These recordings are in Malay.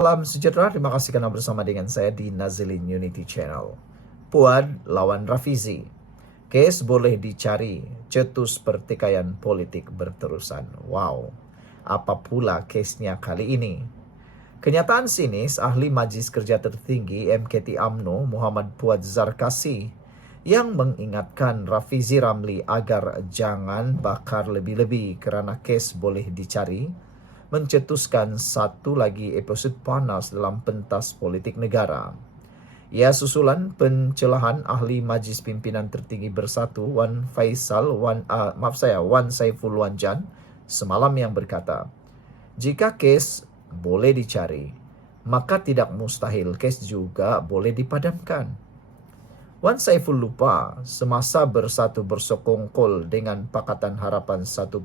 Salam sejahtera, terima kasih karena bersama dengan saya di Nazilin Unity Channel. Puan lawan Rafizi. Kes boleh dicari, cetus pertikaian politik berterusan. Wow, apa pula kesnya kali ini? Kenyataan sinis ahli Majlis Kerja Tertinggi MKT UMNO Muhammad Puad Zarkasi yang mengingatkan Rafizi Ramli agar jangan bakar lebih-lebih kerana kes boleh dicari, mencetuskan satu lagi episod panas dalam pentas politik negara. Ia susulan pencelahan ahli Majlis Pimpinan Tertinggi Bersatu Wan Saiful Wanjan semalam yang berkata, jika kes boleh dicari, maka tidak mustahil kes juga boleh dipadamkan. Wan Saiful lupa semasa Bersatu bersekongkol dengan Pakatan Harapan 1.0,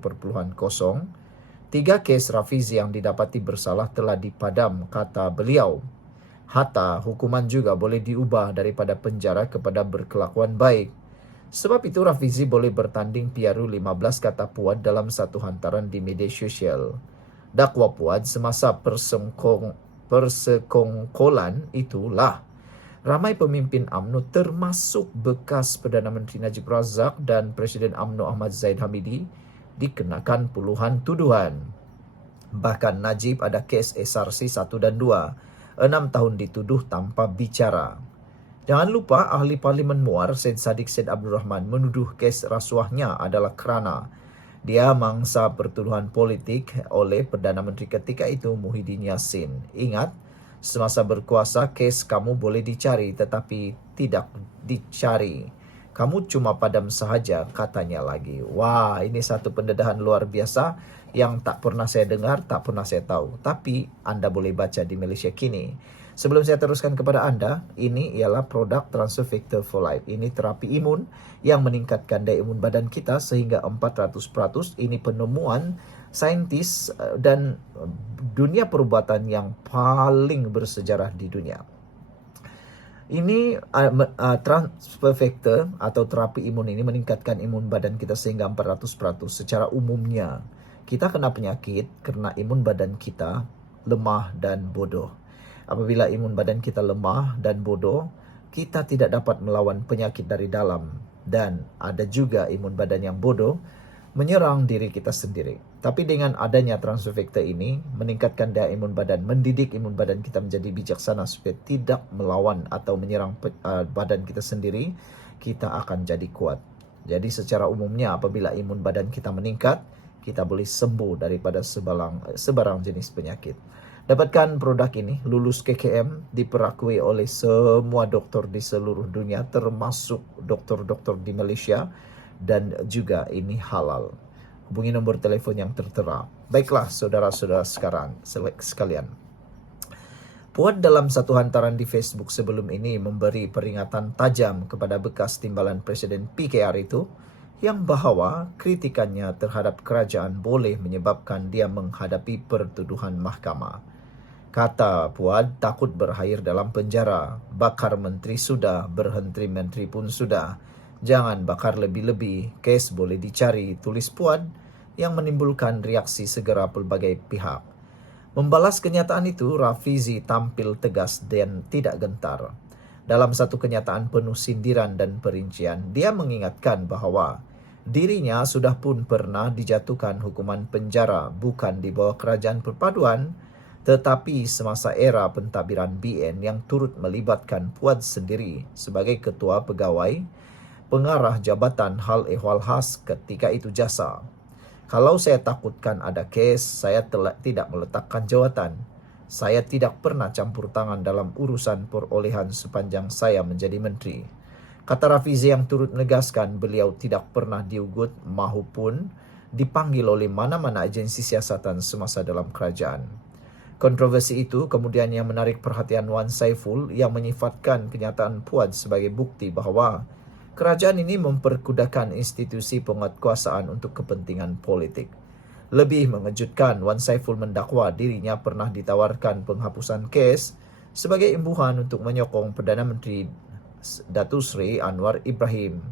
3 kes Rafizi yang didapati bersalah telah dipadam, kata beliau. Hatta hukuman juga boleh diubah daripada penjara kepada berkelakuan baik. Sebab itu Rafizi boleh bertanding piaru 15, kata Puad dalam satu hantaran di media sosial. Dakwa Puad semasa persekongkolan itulah ramai pemimpin UMNO termasuk bekas Perdana Menteri Najib Razak dan Presiden UMNO Ahmad Zaid Hamidi dikenakan puluhan tuduhan. Bahkan Najib ada kes SRC 1 dan 2, 6 tahun dituduh tanpa bicara. Jangan lupa ahli Parlimen Muar Syed Saddiq Syed Abdul Rahman menuduh kes rasuahnya adalah kerana dia mangsa pertuduhan politik oleh Perdana Menteri ketika itu Muhyiddin Yassin. Ingat, semasa berkuasa kes kamu boleh dicari tetapi tidak dicari. Kamu cuma padam sahaja, katanya lagi. Wah, ini satu pendedahan luar biasa yang tak pernah saya dengar, tak pernah saya tahu. Tapi Anda boleh baca di Malaysia kini. Sebelum saya teruskan kepada Anda, ini ialah produk Transfer Factor for Life. Ini terapi imun yang meningkatkan daya imun badan kita sehingga 400%. Ini penemuan saintis dan dunia perubatan yang paling bersejarah di dunia. Ini transfer factor atau terapi imun ini meningkatkan imun badan kita sehingga 400%. Secara umumnya, kita kena penyakit kerana imun badan kita lemah dan bodoh. Apabila imun badan kita lemah dan bodoh, kita tidak dapat melawan penyakit dari dalam. Dan ada juga imun badan yang bodoh menyerang diri kita sendiri. Tapi dengan adanya transfer factor ini, meningkatkan daya imun badan, mendidik imun badan kita menjadi bijaksana supaya tidak melawan atau menyerang badan kita sendiri, kita akan jadi kuat. Jadi secara umumnya apabila imun badan kita meningkat, kita boleh sembuh daripada sebarang jenis penyakit. Dapatkan produk ini, lulus KKM, diperakui oleh semua doktor di seluruh dunia, termasuk doktor-doktor di Malaysia, dan juga ini halal. Hubungi nombor telefon yang tertera. Baiklah saudara-saudara sekalian. Puad dalam satu hantaran di Facebook sebelum ini memberi peringatan tajam kepada bekas timbalan Presiden PKR itu yang bahawa kritikannya terhadap kerajaan boleh menyebabkan dia menghadapi pertuduhan mahkamah. Kata Puad, takut berakhir dalam penjara. Bakar menteri sudah, berhenti menteri pun sudah. Jangan bakar lebih-lebih, kes boleh dicari, tulis Puad yang menimbulkan reaksi segera pelbagai pihak. Membalas kenyataan itu, Rafizi tampil tegas dan tidak gentar. Dalam satu kenyataan penuh sindiran dan perincian, dia mengingatkan bahawa dirinya sudah pun pernah dijatuhkan hukuman penjara bukan di bawah kerajaan perpaduan, tetapi semasa era pentadbiran BN yang turut melibatkan Puad sendiri sebagai ketua pegawai pengarah Jabatan Hal Ehwal Khas ketika itu JASA. Kalau saya takutkan ada kes, saya tidak meletakkan jawatan. Saya tidak pernah campur tangan dalam urusan perolehan sepanjang saya menjadi menteri. Kata Rafizi yang turut menegaskan beliau tidak pernah diugut maupun dipanggil oleh mana-mana agensi siasatan semasa dalam kerajaan. Kontroversi itu kemudian yang menarik perhatian Wan Saiful yang menyifatkan kenyataan Puad sebagai bukti bahawa kerajaan ini memperkudakan institusi penguatkuasaan untuk kepentingan politik. Lebih mengejutkan, Wan Saiful mendakwa dirinya pernah ditawarkan penghapusan kes sebagai imbuhan untuk menyokong Perdana Menteri Datuk Seri Anwar Ibrahim.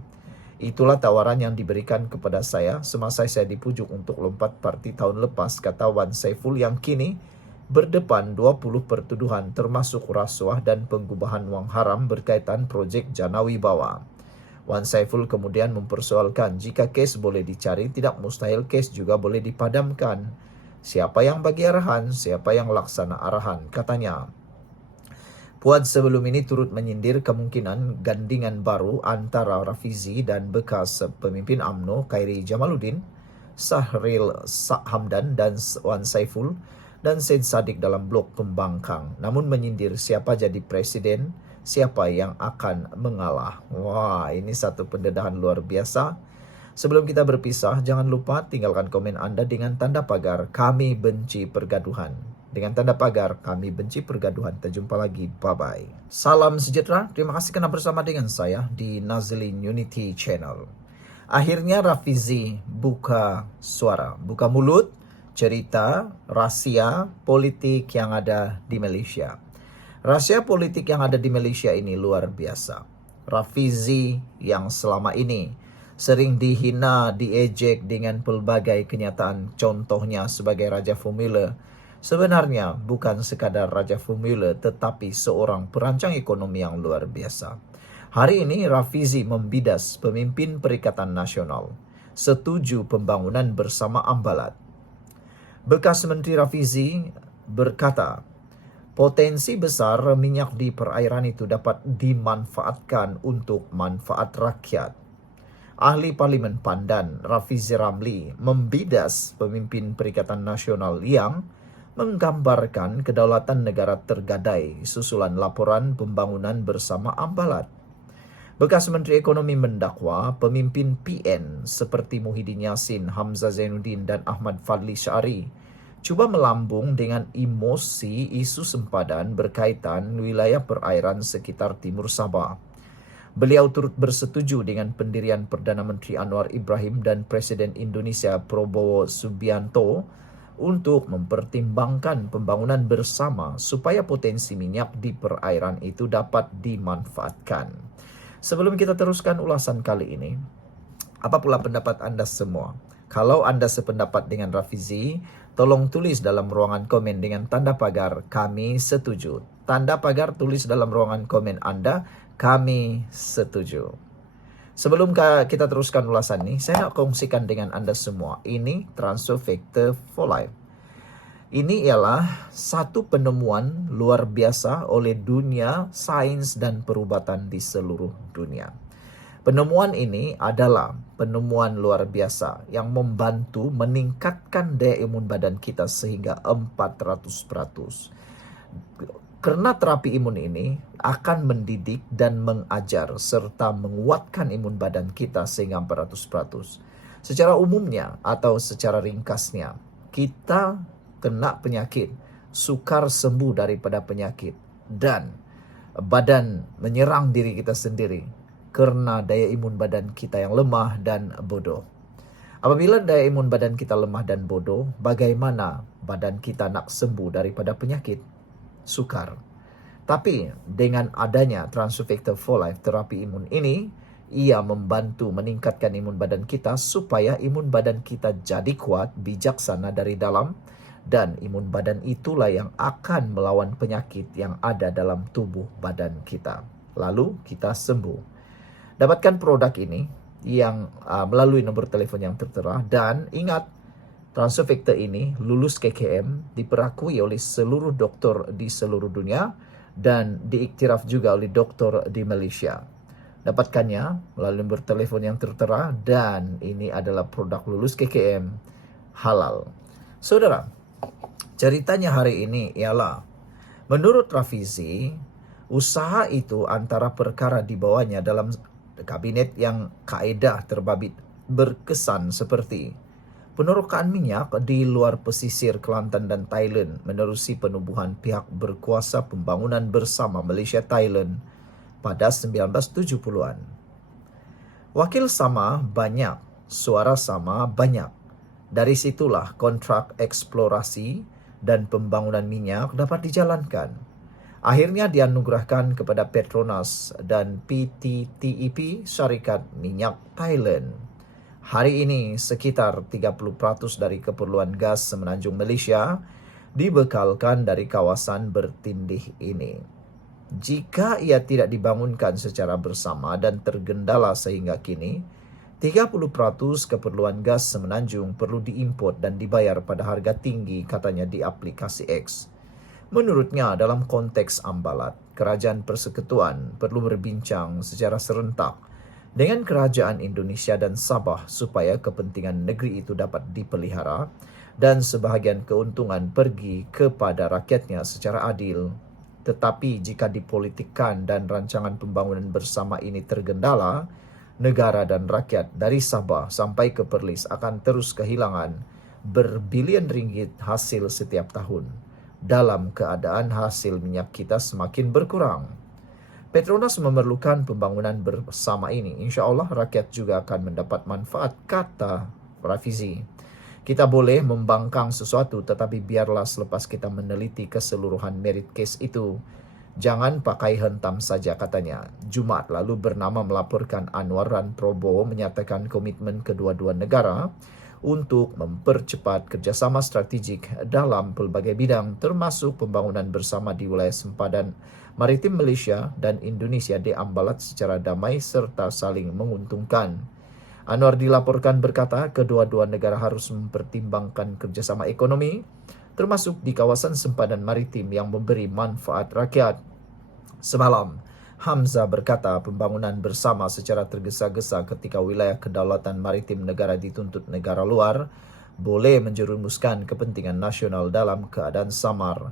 Itulah tawaran yang diberikan kepada saya semasa saya dipujuk untuk lompat parti tahun lepas, kata Wan Saiful yang kini berdepan 20 pertuduhan termasuk rasuah dan pengubahan wang haram berkaitan projek Jana Wibawa. Wan Saiful kemudian mempersoalkan jika kes boleh dicari, tidak mustahil kes juga boleh dipadamkan. Siapa yang bagi arahan, siapa yang laksana arahan, katanya. Puad sebelum ini turut menyindir kemungkinan gandingan baru antara Rafizi dan bekas pemimpin UMNO Khairi Jamaluddin, Sahril Hamdan dan Wan Saiful dan Syed Saddiq dalam blok Pembangkang. Namun menyindir siapa jadi presiden, siapa yang akan mengalah. Wah, ini satu pendedahan luar biasa. Sebelum kita berpisah, jangan lupa tinggalkan komen Anda dengan tanda pagar kami benci pergaduhan. Dengan tanda pagar kami benci pergaduhan. Kita jumpa lagi. Bye-bye. Salam sejahtera. Terima kasih karena bersama dengan saya di Nazlin Unity Channel. Akhirnya Rafizi buka suara, buka mulut, cerita rahasia politik yang ada di Malaysia. Rahasia politik yang ada di Malaysia ini luar biasa. Rafizi yang selama ini sering dihina, diejek dengan pelbagai kenyataan, contohnya sebagai Raja Formula, sebenarnya bukan sekadar Raja Formula tetapi seorang perancang ekonomi yang luar biasa. Hari ini Rafizi membidas pemimpin Perikatan Nasional, setuju pembangunan bersama Ambalat. Bekas Menteri Rafizi berkata, potensi besar minyak di perairan itu dapat dimanfaatkan untuk manfaat rakyat. Ahli Parlimen Pandan, Rafizi Ramli, membidas pemimpin Perikatan Nasional yang menggambarkan kedaulatan negara tergadai susulan laporan pembangunan bersama Ambalat. Bekas Menteri Ekonomi mendakwa pemimpin PN seperti Muhyiddin Yassin, Hamzah Zainuddin dan Ahmad Fadli Syari cuba melambung dengan emosi isu sempadan berkaitan wilayah perairan sekitar Timur Sabah. Beliau turut bersetuju dengan pendirian Perdana Menteri Anwar Ibrahim dan Presiden Indonesia Prabowo Subianto untuk mempertimbangkan pembangunan bersama supaya potensi minyak di perairan itu dapat dimanfaatkan. Sebelum kita teruskan ulasan kali ini, apa pula pendapat Anda semua? Kalau Anda sependapat dengan Rafizi, tolong tulis dalam ruangan komen dengan tanda pagar kami setuju. Tanda pagar tulis dalam ruangan komen Anda, kami setuju. Sebelum kita teruskan ulasan ini, saya nak kongsikan dengan Anda semua. Ini transfer factor for life. Ini ialah satu penemuan luar biasa oleh dunia sains dan perubatan di seluruh dunia. Penemuan ini adalah penemuan luar biasa yang membantu meningkatkan daya imun badan kita sehingga 400%. Karena terapi imun ini akan mendidik dan mengajar serta menguatkan imun badan kita sehingga 400%. Secara umumnya atau secara ringkasnya, kita kena penyakit, sukar sembuh daripada penyakit, dan badan menyerang diri kita sendiri karena daya imun badan kita yang lemah dan bodoh. Apabila daya imun badan kita lemah dan bodoh, bagaimana badan kita nak sembuh daripada penyakit? Sukar. Tapi dengan adanya Transfer Factor for Life terapi imun ini, ia membantu meningkatkan imun badan kita supaya imun badan kita jadi kuat, bijaksana dari dalam, dan imun badan itulah yang akan melawan penyakit yang ada dalam tubuh badan kita. Lalu kita sembuh. Dapatkan produk ini yang melalui nombor telefon yang tertera, dan ingat, Transfer Factor ini lulus KKM, diperakui oleh seluruh doktor di seluruh dunia dan diiktiraf juga oleh doktor di Malaysia. Dapatkannya melalui nombor telefon yang tertera, dan ini adalah produk lulus KKM halal. Saudara, ceritanya hari ini ialah, menurut Rafizi, usaha itu antara perkara di bawahnya dalam kabinet yang kaedah terbabit berkesan seperti penerokaan minyak di luar pesisir Kelantan dan Thailand menerusi penubuhan pihak berkuasa pembangunan bersama Malaysia-Thailand pada 1970-an. Wakil sama banyak, suara sama banyak. Dari situlah kontrak eksplorasi dan pembangunan minyak dapat dijalankan. Akhirnya dianugerahkan kepada Petronas dan PTTEP, Syarikat Minyak Thailand. Hari ini sekitar 30% dari keperluan gas semenanjung Malaysia dibekalkan dari kawasan bertindih ini. Jika ia tidak dibangunkan secara bersama dan tergendala sehingga kini, 30% keperluan gas semenanjung perlu diimport dan dibayar pada harga tinggi, katanya di aplikasi X. Menurutnya, dalam konteks Ambalat, Kerajaan Persekutuan perlu berbincang secara serentak dengan Kerajaan Indonesia dan Sabah supaya kepentingan negeri itu dapat dipelihara dan sebahagian keuntungan pergi kepada rakyatnya secara adil. Tetapi jika dipolitikkan dan rancangan pembangunan bersama ini tergendala, negara dan rakyat dari Sabah sampai ke Perlis akan terus kehilangan berbilion ringgit hasil setiap tahun dalam keadaan hasil minyak kita semakin berkurang. Petronas memerlukan pembangunan bersama ini. Insya Allah rakyat juga akan mendapat manfaat, kata Rafizi. Kita boleh membangkang sesuatu, tetapi biarlah selepas kita meneliti keseluruhan merit case itu. Jangan pakai hentam saja, katanya. Jumat lalu Bernama melaporkan Anwar dan Prabowo menyatakan komitmen kedua-dua negara untuk mempercepat kerjasama strategik dalam pelbagai bidang, termasuk pembangunan bersama di wilayah sempadan maritim Malaysia dan Indonesia di Ambalat secara damai serta saling menguntungkan. Anwar dilaporkan berkata kedua-dua negara harus mempertimbangkan kerjasama ekonomi, termasuk di kawasan sempadan maritim yang memberi manfaat rakyat. Semalam, Hamzah berkata pembangunan bersama secara tergesa-gesa ketika wilayah kedaulatan maritim negara dituntut negara luar boleh menjerumuskan kepentingan nasional dalam keadaan samar.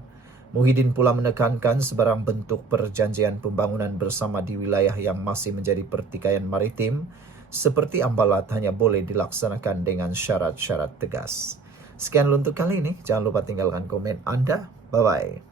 Muhyiddin pula menekankan sebarang bentuk perjanjian pembangunan bersama di wilayah yang masih menjadi pertikaian maritim seperti Ambalat hanya boleh dilaksanakan dengan syarat-syarat tegas. Sekian untuk kali ini. Jangan lupa tinggalkan komen Anda. Bye-bye.